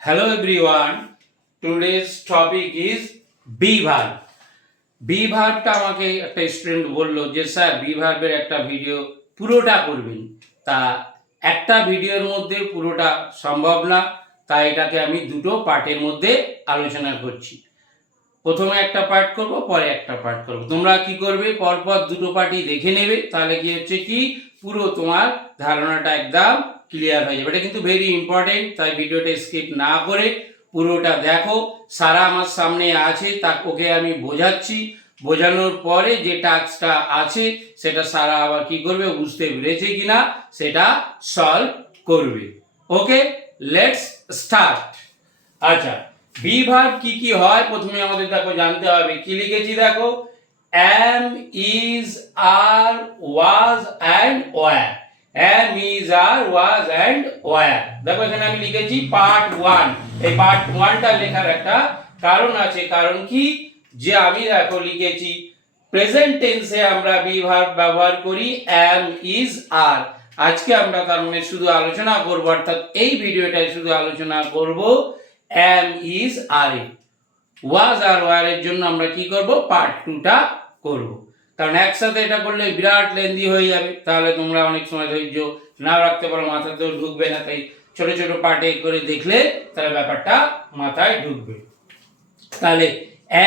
Hello everyone. Today's topic is be verb. Be ভার্বটা আমাকে একটা স্টুডেন্ট বললো যে স্যার বি ভার্বের একটা ভিডিও পুরোটা করবেন। তা একটা ভিডিওর মধ্যে পুরোটা সম্ভব না, তাই এটাকে আমি দুটো পার্টের মধ্যে আলোচনা করছি। প্রথমে একটা পার্ট করব, পরে একটা পার্ট করব। তোমরা কি করবে, পরপর দুটো পার্টই দেখে নেবে, তাহলে কি হচ্ছে কি পুরো তোমার ধারণাটা একদম ক্লিয়ার হয়ে যাবে। এটা কিন্তু ভেরি ইম্পর্টেন্ট, তাই ভিডিওটা স্কিপ না করে পুরোটা দেখো। সারা আমার সামনে আছে, তা ওকে আমি বোঝাচ্ছি, বোঝানোর পরে যে টাস্কটা আছে সেটা সারা আবার কি করবে, বুঝতে পেরেছে কিনা সেটা সলভ করবে। ওকে, লেটস স্টার্ট। আচ্ছা, বি ভার্ব কি কি হয় প্রথমে আমাদের দেখো জানতে হবে। কি লিখেছি দেখো, am, is, are, was and were। am, is, are, was and were। দেখো এখানে আমি লিখেছি পার্ট 1। এই পার্ট 1টা লেখার একটা কারণ আছে। কারণ কি, যে আমি দেখো লিখেছি প্রেজেন্ট টেন্সে আমরা বি ভার্ব ব্যবহার করি am, is, are। আজকে আমরা তার মানে শুধু আলোচনা করব, অর্থাৎ এই ভিডিওটায় শুধু আলোচনা করব am, is, are। was R were এর জন্য আমরা কি করব, পার্ট 2টা করব। কারণ একসাথে এটা করলে বিরাট লেন্দি হয়ে যাবে, তাহলে তোমরা অনেক সময় ধৈর্য না রাখতে পারো, মাথাতেও ঢুকবে না। তাই ছোট ছোট পার্টে করে দেখলে তাহলে ব্যাপারটা মাথায় ঢুকবে। তাহলে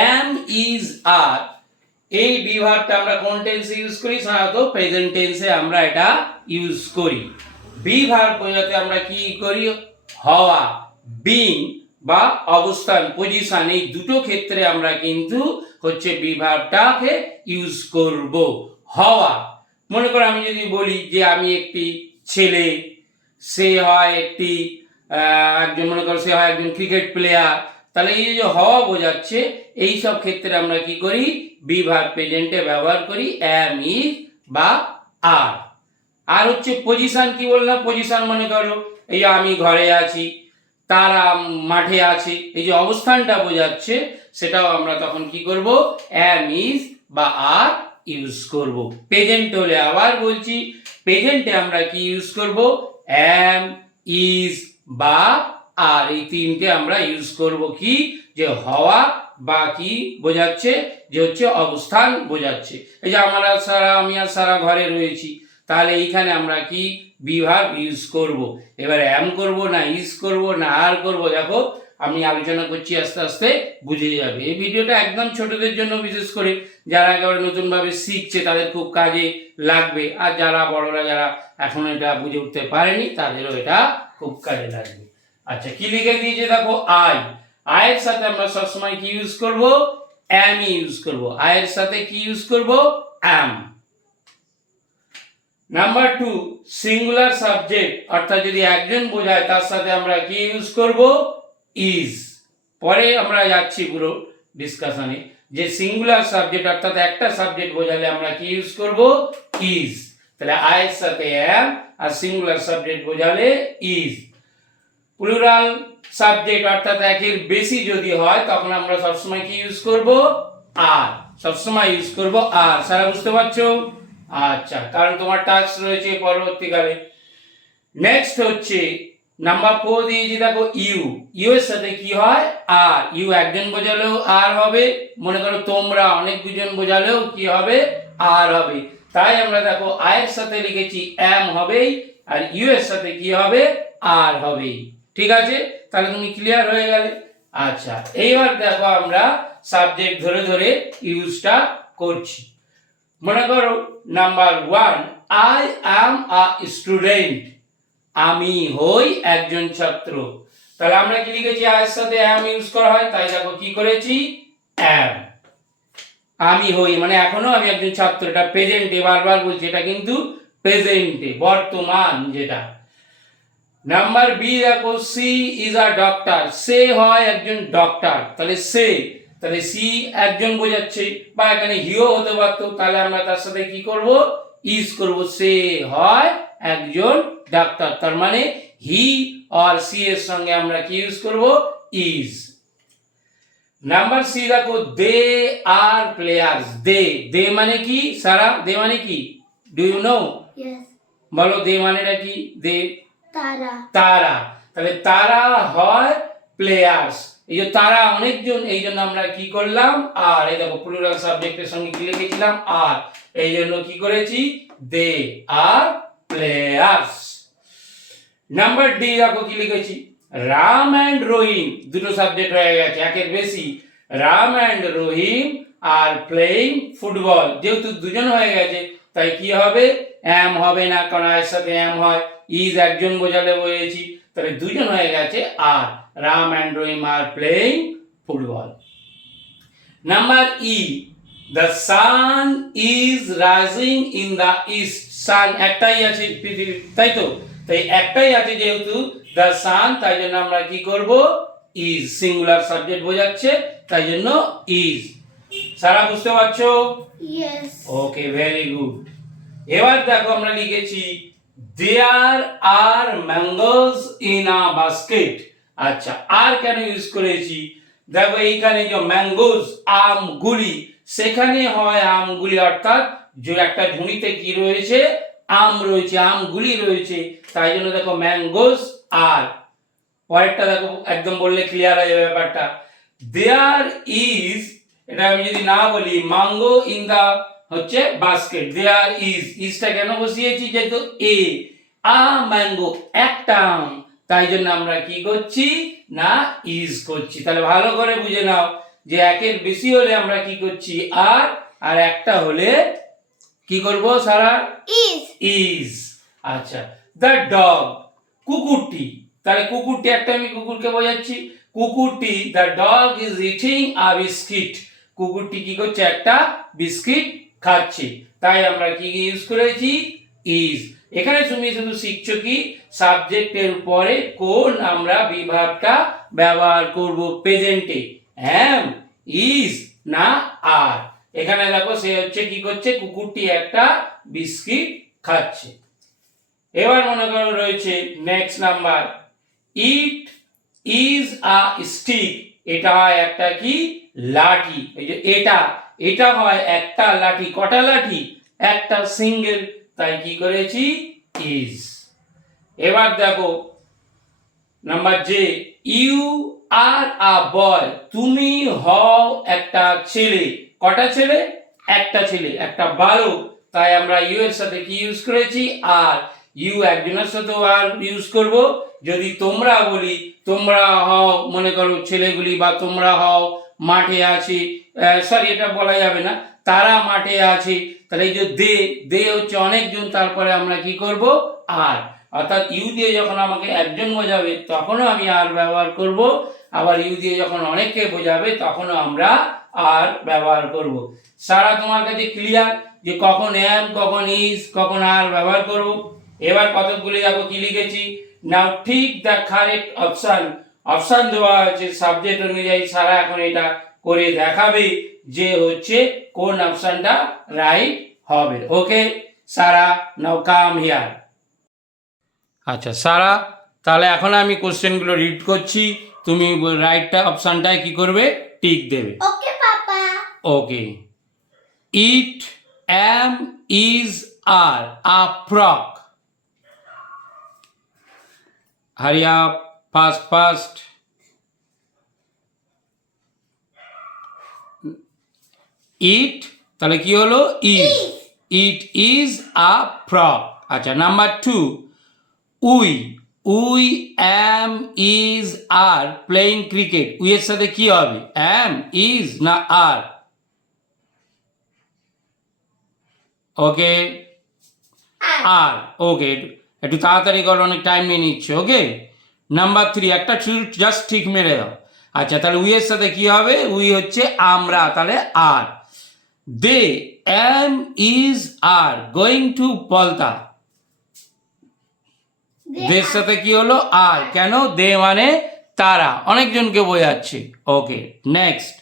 am, is, are এই বি ভার্বটা আমরা কোন টেন্সে ইউজ করি, সাধারণত প্রেজেন্ট টেন্সে আমরা এটা ইউজ করি। বি ভার্ব বোঝাতে আমরা কি করি, হওয়া, বিং বা অবস্থান, পজিশন, এই দুটো ক্ষেত্রে আমরা কিন্তু হচ্ছে বি ভার্বটাকে ইউজ করব। হওয়া, মনে করো আমি যদি বলি যে আমি একটি ছেলে, সে হয় একটি একজন, মনে করো সে হয় একজন ক্রিকেট প্লেয়ার, তাহলে এই যে হওয়া বোঝাচ্ছে, এই সব ক্ষেত্রে আমরা কি করি, বি ভার্ব প্রেজেন্টে ব্যবহার করি am, is বা are। আর হচ্ছে পজিশন, কি বললাম, পজিশন মনে করো এই আমি ঘরে আছি, তারা মাঠে আছে, এই যে অবস্থানটা বোঝাচ্ছে, সেটাও আমরা তখন কি করব, am, is বা are ইউজ করব। প্রেজেন্ট হলে আবার বলছি, প্রেজেন্টে আমরা কি ইউজ করব, am, is বা আর, এই তিনটে আমরা ইউজ করব। কি, যে হওয়া বা কি বোঝাচ্ছে, যে হচ্ছে অবস্থান বোঝাচ্ছে। এই যে আমরা সারা, আমি আর সারা ঘরে রয়েছি, তাহলে এইখানে আমরা কি বি ভার্ব ইউজ করব। এবারে am করব না is করব না আর করব, দেখো আমি আলোচনা করছি, আস্তে আস্তে বুঝে যাবে। এই ভিডিওটা একদম ছোটদের জন্য, বিশেষ করে যারা একেবারে নতুনভাবে শিখছে তাদের খুব কাজে লাগবে, আর যারা বড়রা যারা এখন এটা বুঝে উঠতে পারেনি তাদেরও এটা খুব কাজে লাগবে। আচ্ছা, কি লিখে দিয়েছে দেখো, আই। আয়ের সাথে আমরা সবসময় কি ইউজ করব, am ইউজ করব। আয়ের সাথে কি ইউজ করব, am। নাম্বার 2, সিঙ্গুলার সাবজেক্ট, অর্থাৎ যদি একজন বোঝায় তার সাথে আমরা কি ইউজ করব, ইজ। পরে আমরা যাচ্ছি পুরো ডিসকাশনে, যে সিঙ্গুলার সাবজেক্ট অর্থাৎ একটা সাবজেক্ট বোঝালে আমরা কি ইউজ করব, ইজ। তাহলে আয়ের সাথে am, আর সিঙ্গুলার সাবজেক্ট বোঝালে ইজ। প্লুরাল সাবজেক্ট অর্থাৎ একের বেশি যদি হয় তখন আমরা সবসময় কি ইউজ করব, আর। সবসময় ইউজ করব আর। সারা বুঝতে পারছো? আচ্ছা, কারণ তোমার টাস্ক রয়েছে পরবর্তীকালে। নেক্সট হচ্ছে নাম্বার 4 দিয়েছি দেখো, ইউ। ইউ এর সাথে কি হয়, আর। ইউ একজন বোঝালেও আর হবে, মনে করো তোমরা অনেক দুজন বোঝালেও কি হবে, আর হবে। তাই আমরা দেখো আয়ের সাথে লিখেছি am হবেই, আর ইউ এর সাথে কি হবে, আর হবেই। ঠিক আছে, তাহলে তুমি ক্লিয়ার হয়ে গেলে। আচ্ছা, এইবার দেখো আমরা সাবজেক্ট ধরে ধরে ইউজটা করছি। মনে করো number 1, I am a student. আমি হই একজন ছাত্র। তাহলে আমরা কি লিখেছি, আয়ের সাথে অ্যাম ইউজ করা হয়, তাই দেখো কি করেছি, অ্যাম। আমি হই মানে এখনো আমি একজন ছাত্র, এটা প্রেজেন্টে, বারবার বলছি এটা কিন্তু প্রেজেন্টে, বর্তমান যেটা। নাম্বার বি দেখো, সি ইজ আ ডক্টর। সে হয় একজন ডক্টর, তাহলে সে, তাহলে সি একজন বোঝাচ্ছে, বা এখানে হিও হতে পারতো, তাহলে আমরা তার সাথে কি করব, ইজ করব। সে হয় একজন ডাক্তার, তার মানে হি আর সি এর সঙ্গে আমরা কি ইউজ করব, ইজ। নাম্বার সি দেখো, দে আর প্লেয়ার্স। দে, দে মানে কি সারা, দে মানে কি, ডু ইউ নো? বলো দে মানেটা কি, দে, তারা। তারা, তাহলে তারা হয় প্লেয়ার্স। এই যে তারা অনেকজন, এই জন্য আমরা কি করলাম আর, এই দেখো প্লুরাল সাবজেক্টের সঙ্গে কি লিখেছিলাম আর, এই জন্য কি করেছি দে আর প্লেয়ার্স। নাম্বার ডি দেখো কি লিখেছি, রাম অ্যান্ড রহিম, দুটো সাবজেক্ট হয়ে গেছে, একের বেশি। Ram and Rahim are playing football, যেহেতু দুজন হয়ে গেছে তাই কি হবে, অ্যাম হবে না, কারণ এর সাথে অ্যাম হয়। ইজ একজন বোঝালে বলেছি, তাহলে দুজন হয়ে গেছে আর, Ram and Rahim are playing football. Number E, the sun is rising in the east. Sun একটাই আছে পৃথিবী, তাই তো, তাই একটাই আছে যেহেতু দ্য সান, তাই জন্য আমরা কি করব ইজ, সিঙ্গুলার সাবজেক্ট বোঝাচ্ছে তাই জন্য ইজ। সারা বুঝতে পারছো? Yes. ওকে, ভেরি গুড। এবার দেখো আমরা লিখেছি দেয়ার আর ম্যাঙ্গোস ইন আ বাস্কেট। আচ্ছা, আর কেন ইউজ করেছি, দেখো এইখানে যে ম্যাঙ্গোস আমগুলি, সেখানে হয় আমগুলি, অর্থাৎ যে একটা ঝুড়িতে কি রয়েছে আম রয়েছে, আমগুলি রয়েছে, তাই জন্য দেখো ম্যাঙ্গোস আর। পরেরটা দেখো একদম বললে ক্লিয়ার হয়ে যাবে ব্যাপারটা। দেয়ার ইজ, এটা আমি যদি না বলি ম্যাঙ্গো ইন দা হচ্ছে বাস্কেট, দেয়ার ইজ, ইজটা কেন বসিয়েছি, যেহেতু এ আ ম্যাঙ্গো একটা আম, তাই জন্য আমরা কি করছি না ইজ করছি। তাহলে ভালো করে বুঝে নাও যে একের বেশি হলে আমরা কি করছি আর একটা হলে কি করব সারা Is. ইজ। আচ্ছা, দ্য ডগ কুকুরটি, তাহলে কুকুরটি একটা আমি কুকুরকে বোঝাচ্ছি, কুকুরটি the dog is eating a biscuit, কুকুরটি কি করছে একটা বিস্কিট খাচ্ছে, তাই আমরা কি ইউজ করেছি ইজ। এখানে তুমি শুধু শিখছো কি সাবজেক্টের পরে কোন আমরা বিভাগটা ব্যবহার করব প্রেজেন্টে, অ্যাম ইজ না আর। এখানে দেখো সে হচ্ছে কি করছে, কুকুরটি একটা বিস্কিট খাচ্ছে। এবার মনে করো রয়েছে next number, it is a stick, এটা হয় একটা কি লাঠি, এই যে এটা হয় একটা লাঠি, কটা লাঠি একটা সিঙ্গেল, তাই কি করেছি ইজ। এবার দেখো নাম্বার জে, ইউ আর আ বয়, তুমি হও একটা ছেলে, কটা ছেলে একটা ছেলে, একটা বালক, তাই আমরা ইউ এর সাথে কি ইউজ করেছি আর, ইউ একজনের সাথেও আর ইউজ করব। যদি তোমরা বলি তোমরা হও, মনে করো ছেলেগুলি, বা তোমরা হও মাঠে আছে, সরি এটা বলা যাবে না, তারা মাঠে আছে, তাহলে এই যে দে হচ্ছে অনেকজন, তারপরে আমরা কি করব আর, অর্থাৎ ইউ দিয়ে যখন আমাকে একজন বোঝাবে তখনও আমি আর ব্যবহার করব, আবার ইউ দিয়ে যখন অনেককে বোঝাবে তখনও আমরা আর ব্যবহার করব। সারা তোমার কাছে ক্লিয়ার যে কখন অ্যাম, কখন ইজ, কখন আর ব্যবহার করব। এবার কতগুলি দেখো কি লিখেছি, নাও ঠিক দ্য কারেক্ট অপশন, অপশন দেওয়া আছে সাবজেক্ট অনুযায়ী, সারা এখন এটা করে দেখাবে যে হচ্ছে কোন অপশনটা রাইট হবে। ওকে সারা, নাও কাম হিয়ার। আচ্ছা সারা, তাহলে এখন আমি কোশ্চেনগুলো রিড করছি, তুমি রাইটটা অপশনটায় কি করবে টিক দেবে। Okay, Papa. Okay, it am is are a frock, hurry up, fast. It তাহলে কি হলো is, it is a frock. আচ্ছা number 2, we am is are playing cricket, we এর সাথে কি হবে অ্যাম ইজ না আর, ওকে আর, ওকে একটু তাড়াতাড়ি করো, অনেক টাইম নিয়ে নিচ্ছে। ওকে নাম্বার 3, একটা জাস্ট ঠিক মেরে দাও। আচ্ছা তাহলে উই এর সাথে কি হবে, উই হচ্ছে আমরা, তাহলে are. They am is are going to Palta, দের সাথে কি হলো আর, কেন দে মানে তারা, অনেকজনকে বোঝাচ্ছে। Okay next,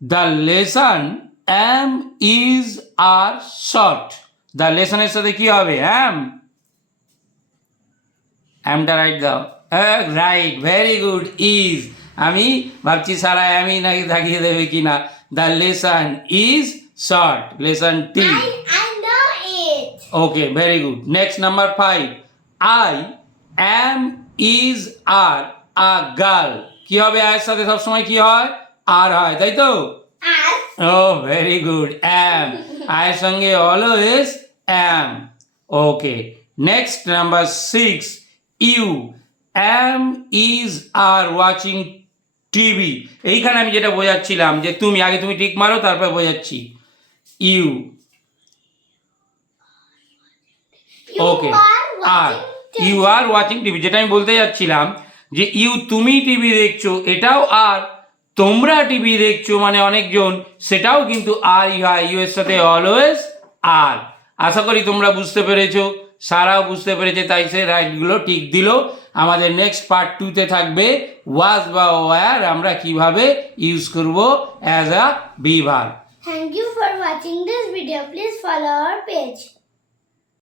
the lesson am is are short, the লেসনের সাথে কি হবে অ্যামটা রাইট দাও, রাইট ভেরি গুড। ইজ, আমি ভাবছি সারা অ্যামই নাকি থাকিয়ে দেবে কিনা, the lesson is short, lesson টি। I know it. Okay very good. Next number 5, I am is are a girl, কি হবে আয়ের সাথে সবসময় কি হয় আর হয় তাই তো As. ও ভেরি গুড অ্যাম আয়ের সঙ্গে always am okay next number 6 you am is are watching TV এইখানে আমি যেটা বোঝাচ্ছিলাম যে তুমি আগে তুমি টিক মারো তারপর বোঝাচ্ছি you okay are you are watching TV যেটা আমি বলতে যাচ্ছিলাম যে ইউ তুমি টিভি দেখছো এটাও আর তোমরা টিভি দেখছো মানে অনেকজন সেটাও কিন্তু আর হয় ইউ এর সাথে অলওয়েজ আর আশা করি তোমরা বুঝতে পেরেছো সারাও বুঝতে পেরেছে তাই সে রাইটগুলো ঠিক দিল আমাদের নেক্সট পার্ট 2 তে থাকবে ওয়াজ বা ওয়ার আমরা কিভাবে ইউজ করব as a be verb Thank you for watching this video. Please follow our page.